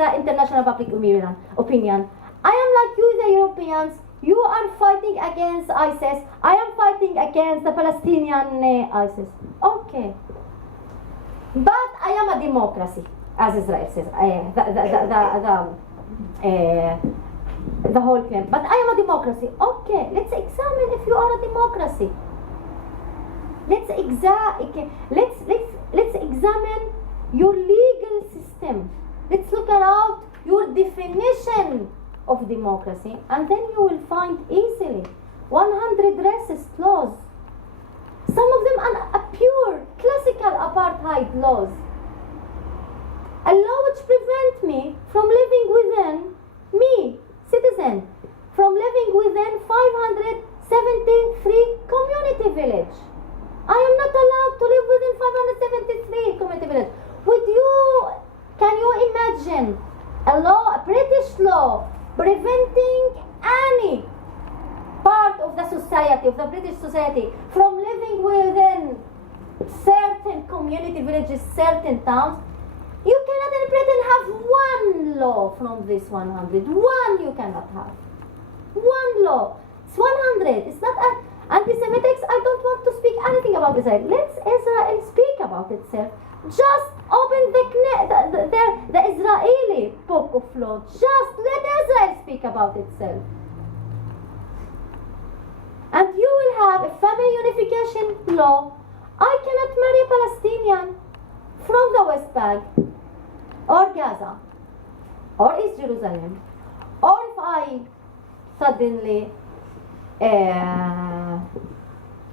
the international public opinion. I am like you, the Europeans. You are fighting against ISIS. I am fighting against the Palestinian ISIS. Okay. But I am a democracy, as Israel says. The whole claim. But I am a democracy. Okay, let's examine if you are a democracy. Let's examine your legal system. Let's look around your definition of democracy, and then you will find easily 100 racist laws. Some of them are pure classical apartheid laws. A law which prevent me from living within, me, citizen, from living within 573 community village. I am not allowed to live within 573 community village. Can you imagine a law, a British law, preventing any part of the society, of the British society, from living within certain community villages, certain towns? You cannot in Britain have one law from this 100. One you cannot have. One law. It's 100. It's not anti-Semitics. I don't want to speak anything about Israel. Let Israel speak about itself. Just open the Israeli book of law. Just let Israel speak about itself. And you will have a family unification law. I cannot marry a Palestinian from the West Bank or Gaza or East Jerusalem, or if I suddenly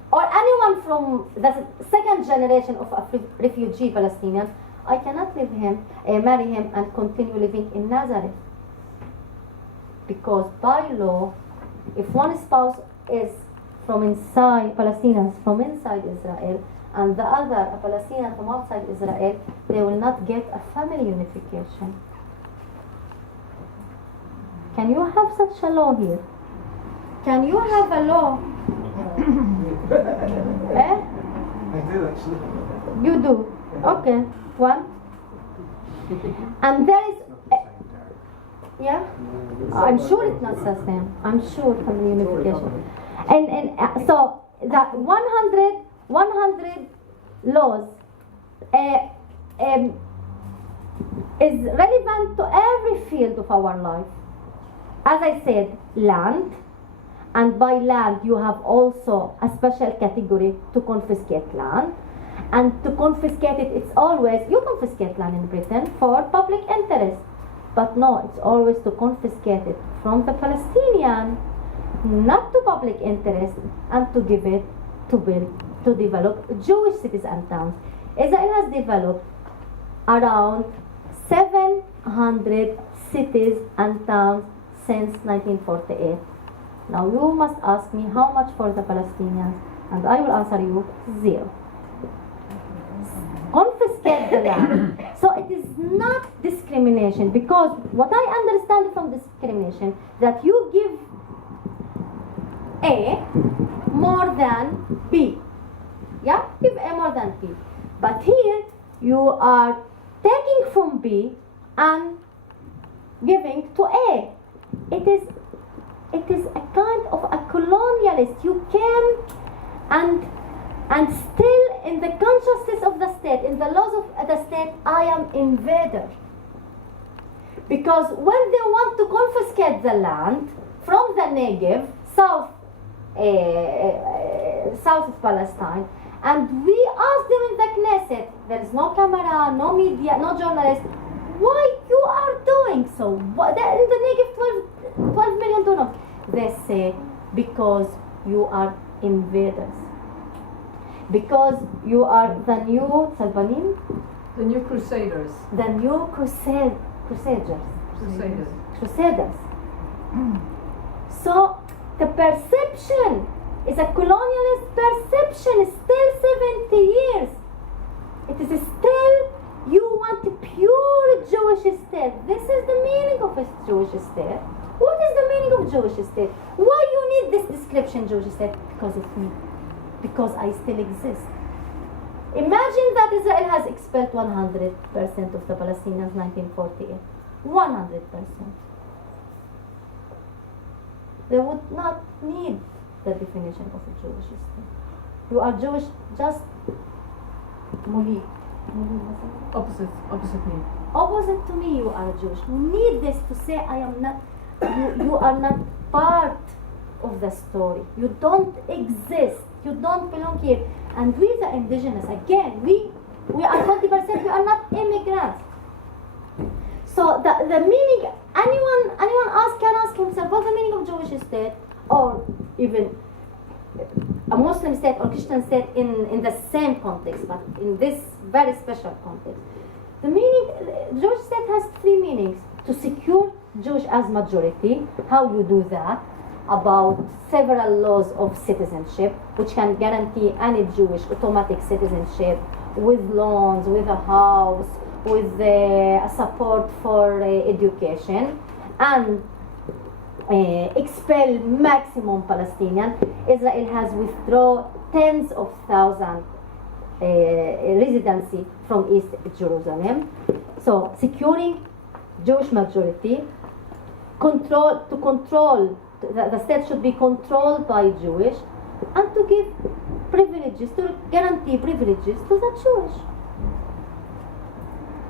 or anyone from the second generation of a refugee Palestinian, I cannot marry him and continue living in Nazareth, because by law, if one spouse is from inside Palestinians from inside Israel, and the other a Palestinian from outside Israel, they will not get a family unification. Can you have such a law here? Can you have a law? Eh? I do actually. You do? Okay. One. And there is... yeah? I'm sure it's not the same. I'm sure family unification. And so that 100 laws is relevant to every field of our life. As I said, land, and by land you have also a special category to confiscate land. And to confiscate it, it's always, you confiscate land in Britain for public interest. But no, it's always to confiscate it from the Palestinian, not to public interest, and to give it to develop Jewish cities and towns. Israel has developed around 700 cities and towns since 1948. Now you must ask me how much for the Palestinians, and I will answer you 0. Confiscate the land. So it is not discrimination, because what I understand from discrimination, that you give A more than B. Yeah, give A more than B. But here you are taking from B and giving to A. It is a kind of a colonialist. You came and still in the consciousness of the state, in the laws of the state, I am invader. Because when they want to confiscate the land from the Negev, south of Palestine, and we ask them in the Knesset, there is no camera, no media, no journalist, why you are doing so? In the Negev, 12 million donors. They say, because you are invaders. Because you are the new Salbanim? The new crusaders. The new crusaders. So the perception is a colonialist perception, still 70 years. It is still, you want a pure Jewish state. This is the meaning of a Jewish state. What is the meaning of Jewish state? Why you need this description, Jewish state? Because of me. Because I still exist. Imagine that Israel has expelled 100% of the Palestinians in 1948. 100%. They would not need the definition of a Jewish state. You are Jewish, just muli. Opposite me. Opposite to me, you are Jewish. You need this to say I am not. You are not part of the story. You don't exist. You don't belong here. And we, the indigenous, again, we are 20%. We are not immigrants. So the meaning, anyone can ask himself what's the meaning of Jewish state, or even a Muslim state or Christian state in the same context, but in this very special context. The meaning, Jewish state has three meanings: to secure Jewish as majority. How you do that? About several laws of citizenship, which can guarantee any Jewish automatic citizenship with loans, with a house, with support for education, and expel maximum Palestinian. Israel has withdrawn tens of thousands residency from East Jerusalem. So securing Jewish majority, the state should be controlled by Jewish, and to give privileges, to guarantee privileges to the Jewish.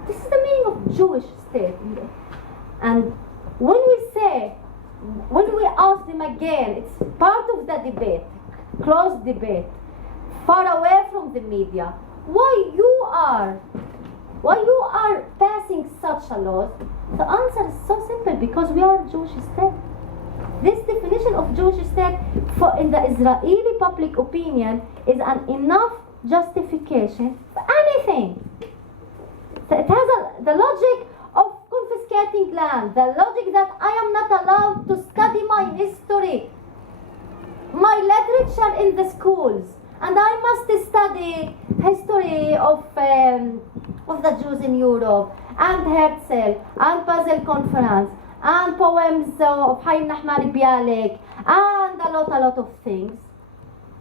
This is the meaning of Jewish state. And when we ask them again, it's part of the debate, closed debate, far away from the media, why you are passing such a law? The answer is so simple: because we are a Jewish state. This definition of Jewish state in the Israeli public opinion is an enough justification for anything. So it has the logic of confiscating land, the logic that I am not allowed to study my history, my literature in the schools, and I must study history of the Jews in Europe, and Herzl, and Basel Conference, and poems of Haim Nahmani Bialik, and a lot of things.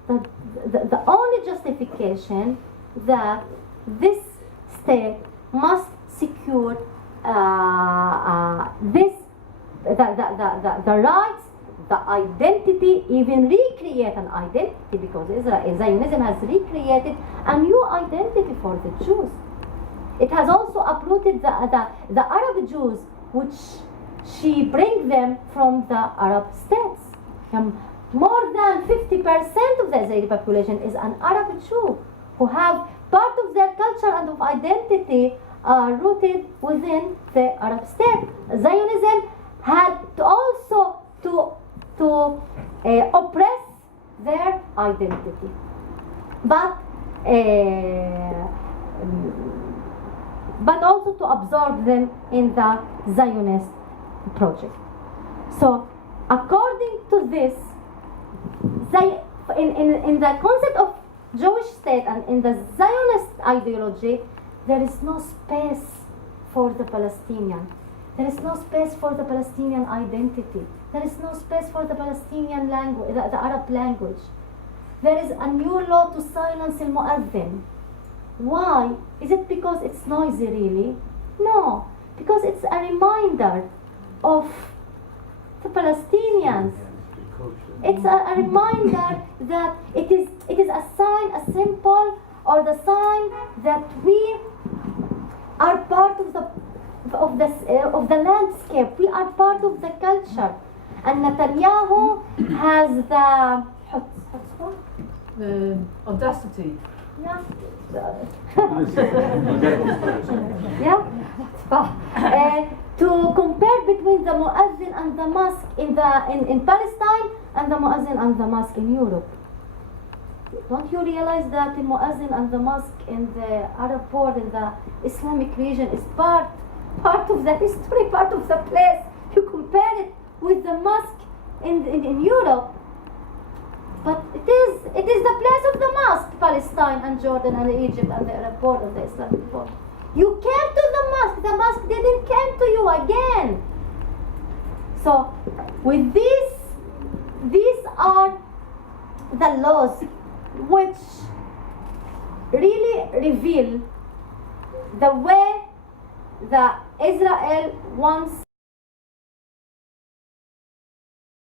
The only justification that this state must secure the rights, the identity, even recreate an identity, because Zionism has recreated a new identity for the Jews. It has also uprooted the Arab Jews, which she brings them from the Arab states. More than 50% of the Israeli population is an Arab Jew, who have part of their culture and of identity rooted within the Arab state. Zionism had to oppress their identity, but also to absorb them in the Zionist project. So, according to this, in the concept of Jewish state and in the Zionist ideology, there is no space for the Palestinian. There is no space for the Palestinian identity. There is no space for the Palestinian language, the Arab language. There is a new law to silence al-mu'adhin. Why? Is it because it's noisy, really? No, because it's a reminder of the Palestinians. It's a reminder that it is a sign, a symbol, or the sign that we are part of the landscape. We are part of the culture. And Netanyahu has the audacity. Yeah. Yeah. To compare between the muazzin and the mosque in Palestine and the muazzin and the mosque in Europe. Don't you realize that the muazzin and the mosque in the Arab world, in the Islamic region, is part of the history, part of the place? You compare it with the mosque in Europe, but it is the place of the mosque, Palestine and Jordan and Egypt and the Arab world and the Islamic world. You came to the mosque didn't come to you again. So with these are the laws which really reveal the way the Israel wants